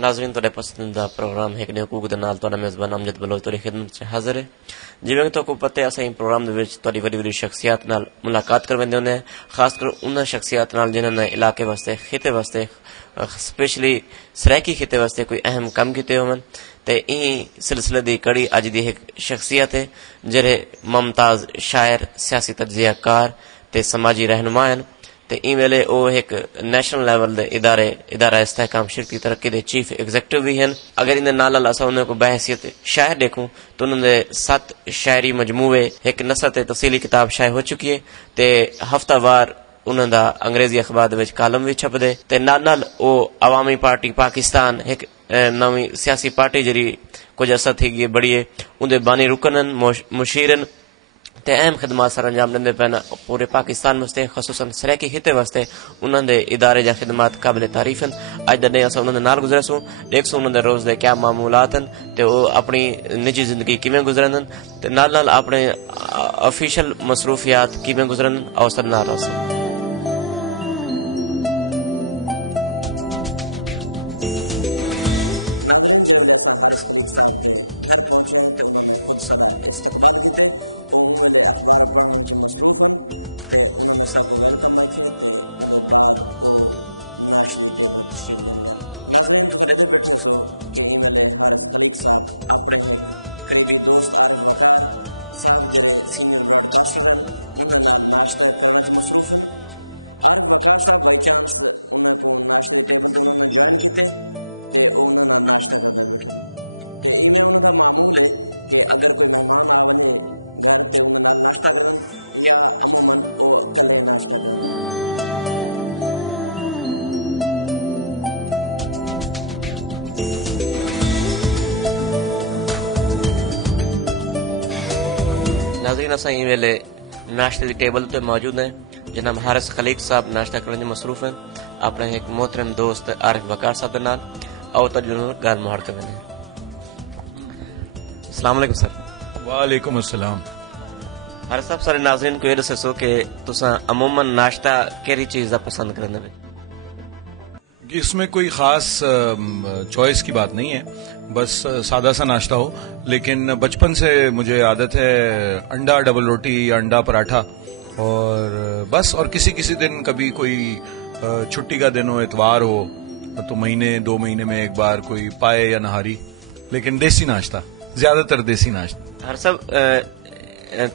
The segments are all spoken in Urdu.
ناظرین ਤੁਹਾਡੇ ਪਸੰਦੀਦਾ ਪ੍ਰੋਗਰਾਮ ਹੈ ਕਿ ਹਕੂਕ ਦੇ ਨਾਲ ਤੁਹਾਡਾ ਮੇਜ਼ਬਾਨ ਅਮਜਦ ਬਲੋਚ ਤੁਹਾਡੀ ਖਿਦਮਤ 'ਚ ਹਾਜ਼ਰ ਹੈ। ਜਿਵੇਂ ਕਿ ਤੁਹਾਨੂੰ ਪਤਾ ਹੈ ਅਸੀਂ ਪ੍ਰੋਗਰਾਮ ਦੇ ਵਿੱਚ ਤੁਹਾਡੀ ਵੱਡੀ ਵੱਡੀ ਸ਼ਖਸੀਅਤ ਨਾਲ ਮੁਲਾਕਾਤ ਕਰਵਾਉਂਦੇ ਹੁੰਦੇ ਹਾਂ, ਖਾਸ ਕਰ ਉਹਨਾਂ ਸ਼ਖਸੀਅਤ ਨਾਲ ਜਿਨ੍ਹਾਂ ਨੇ ਇਲਾਕੇ ਵਾਸਤੇ ਖਿੱਤੇ ਵਾਸਤੇ ਸਪੈਸ਼ਲੀ ਸਰਾਇਕੀ ਖਿੱਤੇ ਵਾਸਤੇ ਕੋਈ ਅਹਿਮ ਕੰਮ ਕੀਤੇ ਹੋਣ। ਤੇ ਇਹ ਸਿਲਸਿਲੇ ਦੀ ਕੜੀ ਅੱਜ ਦੀ ਇੱਕ ਸ਼ਖਸੀਅਤ ਹੈ ਜਿਹੜੇ ਮੁਮਤਾਜ਼ ਸ਼ਾਇਰ, ਸਿਆਸੀ ਤਜਜ਼ੀਆਕਾਰ ਤੇ ਸਮਾਜੀ ਰਹਿਨੁਮਾ ਹਨ। ਤੇ ਇਹ ਵੇਲੇ ਉਹ ਇੱਕ ਨੈਸ਼ਨਲ ਲੈਵਲ ਦੇ ادارہ استحکام شرکتی ترقی کے چیف ایگزیکٹو بھی ہیں۔ اگر ان نال اصا انہوں کو بحیثیت شاعر دیکھوں تو انہوں نے 7 شاعری مجموعے ایک نثر تے تفصیلی کتاب شائع ہو چکی ہے تے ہفتہ وار انہوں دا انگریزی اخبار وچ کالم بھی چھپ دے تے نال او عوامی پارٹی پاکستان ایک نویں سیاسی پارٹی جڑی کچھ عرصہ تھی گئی بڑی ہے اندے بانی رکنن مشیرن تے اہم خدمات سر انجام دے پین پورے پاکستان واسطے خصوصاً سرائکی خطے واسطے انہوں دے ادارے جا خدمات قابل تعریف ہیں۔ اج دے اساں انہوں دے نال گزرے سوں دیکھ سوں انہوں دے روز دے کیا معمولات ہیں تے وہ اپنی نجی زندگی کیویں گزرن تے نال نال اپنے آفیشل مصروفیات کیویں گزرن او سر نال اساں ناظرین اساں یہ ویلے ناشتے کی ٹیبل تے موجود ہیں۔ جناب حارث خلیق صاحب ناشتہ کرنے مصروف ہیں اپنے ایک محترم دوست عارف وقار صاحب کے نال او تجربہ گال مہار کرنے ہیں۔ السلام علیکم سر۔ وعلیکم السلام۔ حارث صاحب سارے ناظرین کو یہ دسو کہ تساں عموماً ناشتہ کیڑی چیز دا پسند کرنے میں؟ اس میں کوئی خاص چوائس کی بات نہیں ہے، بس سادہ سا ناشتہ ہو، لیکن بچپن سے مجھے عادت ہے انڈا ڈبل روٹی یا انڈا پراٹھا، اور بس، اور کسی دن کبھی کوئی چھٹی کا دن ہو، اتوار ہو تو مہینے 2 مہینے میں ایک بار کوئی پائے یا نہاری، لیکن دیسی ناشتہ، زیادہ تر دیسی ناشتہ۔ ہر سب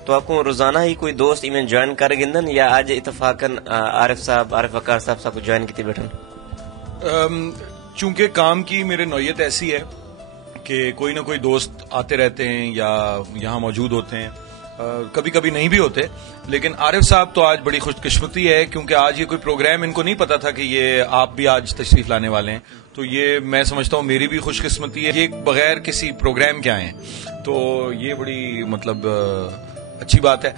تو آپ کو روزانہ ہی کوئی دوست ایونٹ جوائن کر گندن یا آج اتفاقاً عارف وقار صاحب کو جوائن کی بیٹھن؟ چونکہ کام کی میرے نوعیت ایسی ہے کہ کوئی نہ کوئی دوست آتے رہتے ہیں یا یہاں موجود ہوتے ہیں، کبھی کبھی نہیں بھی ہوتے، لیکن عارف صاحب تو آج بڑی خوش قسمتی ہے کیونکہ آج یہ کوئی پروگرام ان کو نہیں پتا تھا کہ یہ آپ بھی آج تشریف لانے والے ہیں، تو یہ میں سمجھتا ہوں میری بھی خوش قسمتی ہے، یہ بغیر کسی پروگرام کے آئے ہیں، تو یہ بڑی مطلب اچھی بات ہے۔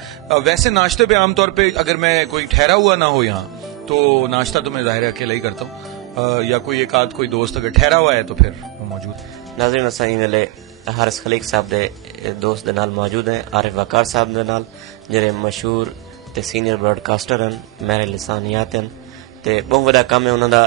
ویسے ناشتے پہ عام طور پہ اگر میں کوئی ٹھہرا ہوا نہ ہو یہاں تو ناشتہ تو میں ظاہر اکیلا ہی کرتا ہوں، یا کوئی ایک آدھ کوئی دوست اگر ٹھہرا ہوا ہے تو پھر وہ موجود۔ ناظرین اساں ویلے حارث خلیق صاحب دے دوست دے نال موجود ہیں، عارف وقار صاحب دے نال جڑے مشہور تے سینئر براڈ کاسٹر ہیں، میرے لسانیات ہیں تے بہت بڑا کام ہے انہاں دا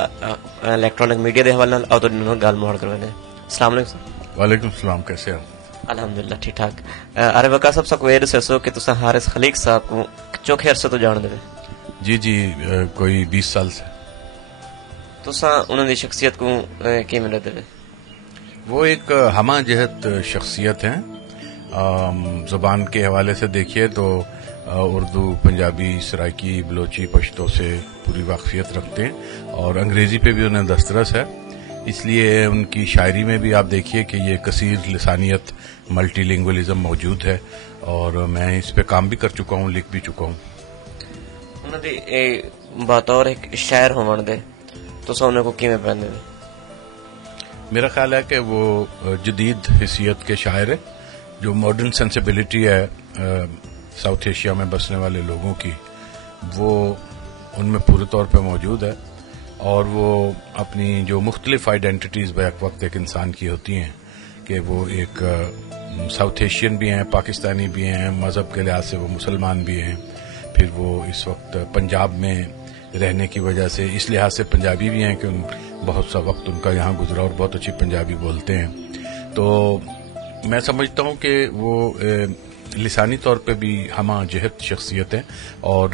الیکٹرانک میڈیا دے حوالے نال او تو گل مہار کروانے۔ السلام علیکم سر۔ وعلیکم السلام، کیسے ہیں؟ الحمدللہ ٹھیک ٹھاک۔ عارف وقار صاحب کو یہ دسو کہ تساں حارث خلیق صاحب کو چوکھے عرصے تو جان دے؟ جی کوئی 20 سال سے۔ تساں انہاں دی شخصیت کو کیویں لگدے؟ وہ ایک ہمہ جہت شخصیت ہیں، زبان کے حوالے سے دیکھیے تو اردو، پنجابی، سرائکی، بلوچی، پشتو سے پوری واقفیت رکھتے ہیں، اور انگریزی پہ بھی انہیں دسترس ہے، اس لیے ان کی شاعری میں بھی آپ دیکھیے کہ یہ کثیر لسانیت، ملٹی لنگولیزم موجود ہے، اور میں اس پہ کام بھی کر چکا ہوں، لکھ بھی چکا ہوں۔ انہاں دی بطور ایک شاعر ہون دے تساں انہاں کو کیویں پہندے؟ میرا خیال ہے کہ وہ جدید حیثیت کے شاعر ہے، جو ماڈرن سینسیبلٹی ہے ساؤتھ ایشیا میں بسنے والے لوگوں کی، وہ ان میں پورے طور پہ موجود ہے، اور وہ اپنی جو مختلف آئیڈینٹیٹیز بیک وقت ایک انسان کی ہوتی ہیں، کہ وہ ایک ساؤتھ ایشین بھی ہیں، پاکستانی بھی ہیں، مذہب کے لحاظ سے وہ مسلمان بھی ہیں، پھر وہ اس وقت پنجاب میں رہنے کی وجہ سے اس لحاظ سے پنجابی بھی ہیں کہ ان بہت سا وقت ان کا یہاں گزرا اور بہت اچھی پنجابی بولتے ہیں. تو میں سمجھتا ہوں کہ وہ لسانی طور پہ بھی ہمہ جہت شخصیت ہیں اور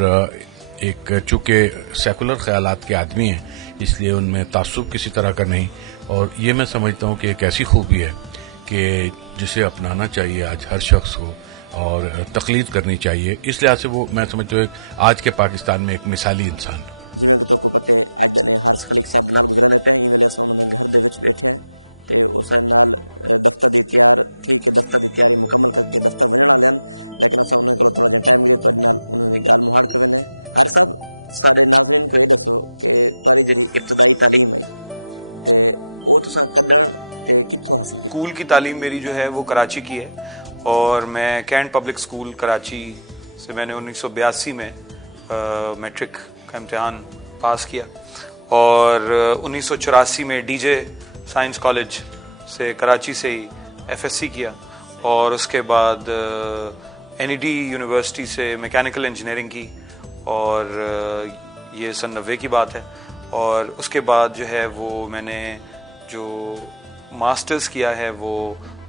ایک چونکہ سیکولر خیالات کے آدمی ہیں اس لیے ان میں تعصب کسی طرح کا نہیں. اور یہ میں سمجھتا ہوں کہ ایک ایسی خوبی ہے کہ جسے اپنانا چاہیے آج ہر شخص کو اور تقلید کرنی چاہیے. اس لحاظ سے وہ میں سمجھتا ہوں آج کے پاکستان میں ایک مثالی انسان. اسکول کی تعلیم میری جو ہے وہ کراچی کی ہے اور میں کینٹ پبلک اسکول کراچی سے میں نے 1982 میں میٹرک کا امتحان پاس کیا اور 1984 میں ڈی جے سائنس کالج سے کراچی سے ہی ایف ایس سی کیا اور اس کے بعد این ای ڈی یونیورسٹی سے میکینیکل انجینئرنگ کی اور یہ سن 90 کی بات ہے. اور اس کے بعد جو ہے وہ میں نے جو ماسٹرز کیا ہے وہ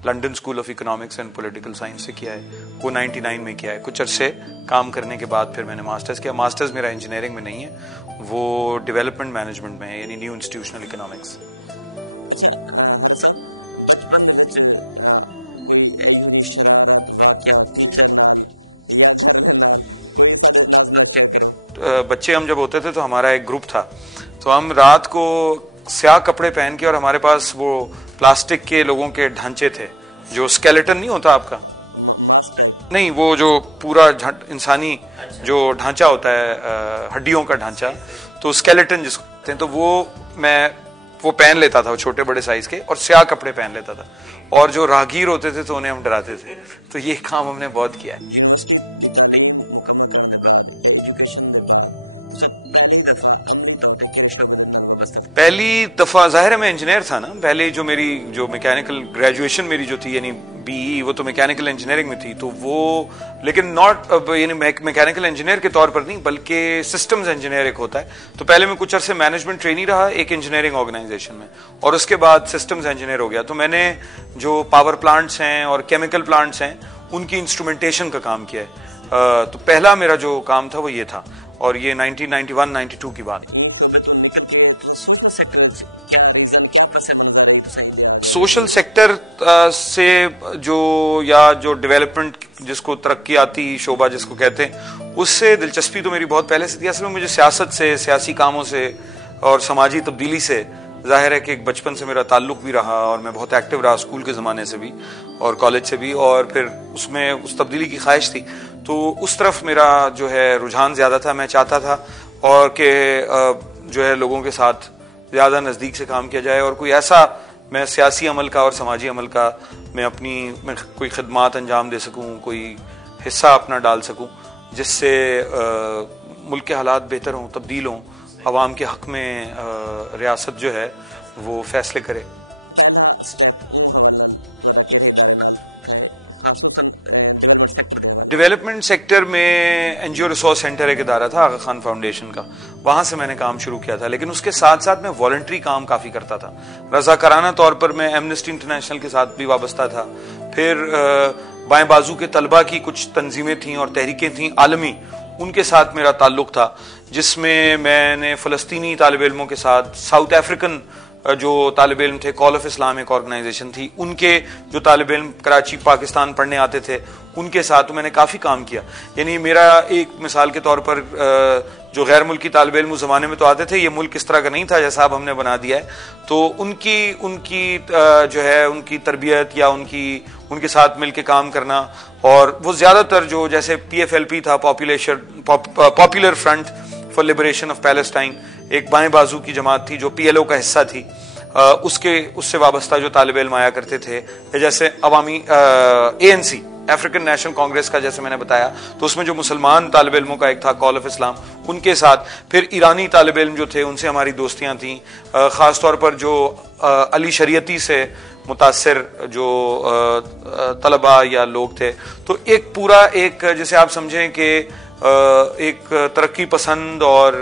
London school of economics and political science سے کیا ہے, وہ 99 میں کیا ہے. کچھ عرصے کام کرنے کے بعد پھر میں نے ماسٹرز کیا. ماسٹرز میرا انجینئرنگ میں نہیں ہے, وہ ڈیولپمنٹ مینجمنٹ میں ہے, یعنی نیو انسٹیٹیوشنل اکنامکس. بچے ہم جب ہوتے تھے تو ہمارا ایک گروپ تھا, تو ہم رات کو سیاہ کپڑے پہن کے, اور ہمارے پاس وہ پلاسٹک کے لوگوں کے ڈھانچے تھے جو اسکیلیٹن نہیں ہوتا آپ کا, نہیں وہ جو پورا انسانی جو ڈھانچہ ہوتا ہے ہڈیوں کا ڈھانچہ, تو اسکیلیٹن جس کو کہتے ہیں, تو وہ پہن لیتا تھا, وہ چھوٹے بڑے سائز کے, اور سیاہ کپڑے پہن لیتا تھا. اور جو راہگیر ہوتے تھے تو انہیں ہم ڈراتے تھے. تو یہ کام ہم نے بہت کیا ہے. پہلی دفعہ ظاہر ہے میں انجینئر تھا نا, پہلے جو میری جو میکینیکل گریجویشن میری جو تھی یعنی بی ای, وہ تو میکینیکل انجینئرنگ میں تھی, تو وہ لیکن ناٹ یعنی میکینیکل انجینئر کے طور پر نہیں بلکہ سسٹمز انجینئر ایک ہوتا ہے. تو پہلے میں کچھ عرصے مینجمنٹ ٹرینی رہا ایک انجینئرنگ آرگنائزیشن میں, اور اس کے بعد سسٹمز انجینئر ہو گیا. تو میں نے جو پاور پلانٹس ہیں اور کیمیکل پلانٹس ہیں ان کی انسٹرومنٹیشن کا کام کیا ہے. تو پہلا میرا جو کام تھا وہ یہ تھا, اور یہ 1991-92 کی بات. سوشل سیکٹر سے جو ڈیولپمنٹ جس کو ترقیاتی شعبہ جس کو کہتے ہیں, اس سے دلچسپی تو میری بہت پہلے سے تھی. اصل میں مجھے سیاست سے, سیاسی کاموں سے اور سماجی تبدیلی سے ظاہر ہے کہ ایک بچپن سے میرا تعلق بھی رہا, اور میں بہت ایکٹیو رہا اسکول کے زمانے سے بھی اور کالج سے بھی, اور پھر اس میں اس تبدیلی کی خواہش تھی, تو اس طرف میرا جو ہے رجحان زیادہ تھا. میں چاہتا تھا اور کہ جو ہے لوگوں کے ساتھ زیادہ نزدیک سے کام کیا جائے, اور کوئی ایسا میں سیاسی عمل کا اور سماجی عمل کا میں کوئی خدمات انجام دے سکوں, کوئی حصہ اپنا ڈال سکوں جس سے ملک کے حالات بہتر ہوں, تبدیل ہوں, عوام کے حق میں ریاست جو ہے وہ فیصلے کرے. ڈیولپمنٹ سیکٹر میں این جی او ریسورس سینٹر ایک ادارہ تھا آغا خان فاؤنڈیشن کا, وہاں سے میں نے کام شروع کیا تھا. لیکن اس کے ساتھ ساتھ میں والنٹری کام کافی کرتا تھا. رضاکارانہ طور پر میں ایمنسٹی انٹرنیشنل کے ساتھ بھی وابستہ تھا. پھر بائیں بازو کے طلبہ کی کچھ تنظیمیں تھیں اور تحریکیں تھیں عالمی, ان کے ساتھ میرا تعلق تھا, جس میں نے فلسطینی طالب علموں کے ساتھ, ساؤتھ افریقن جو طالب علم تھے, کال آف اسلام ایک آرگنائزیشن تھی, ان کے جو طالب علم کراچی پاکستان پڑھنے آتے تھے ان کے ساتھ میں نے کافی کام کیا. یعنی میرا ایک مثال کے طور پر جو غیر ملکی طالب علم اس زمانے میں تو آتے تھے, یہ ملک اس طرح کا نہیں تھا جیسا اب ہم نے بنا دیا ہے, تو ان کی جو ہے ان کی تربیت یا ان کے ساتھ مل کے کام کرنا, اور وہ زیادہ تر جو جیسے پی ایف ایل پی تھا, popular front for liberation of Palestine, ایک بائیں بازو کی جماعت تھی جو پی ایل او کا حصہ تھی, اس سے وابستہ جو طالب علم آیا کرتے تھے, جیسے عوامی A N C African National Congress کا جیسے میں نے بتایا, تو اس میں جو مسلمان طالب علموں کا ایک تھا کال آف اسلام, ان کے ساتھ. پھر ایرانی طالب علم جو تھے ان سے ہماری دوستیاں تھیں, خاص طور پر جو علی شریعتی سے متاثر جو طلباء یا لوگ تھے. تو ایک پورا ایک جیسے آپ سمجھیں کہ ایک ترقی پسند اور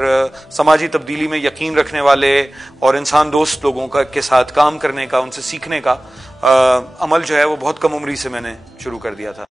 سماجی تبدیلی میں یقین رکھنے والے اور انسان دوست لوگوں کے ساتھ کام کرنے کا، ان سے سیکھنے کا عمل جو ہے وہ بہت کم عمری سے میں نے شروع کر دیا تھا.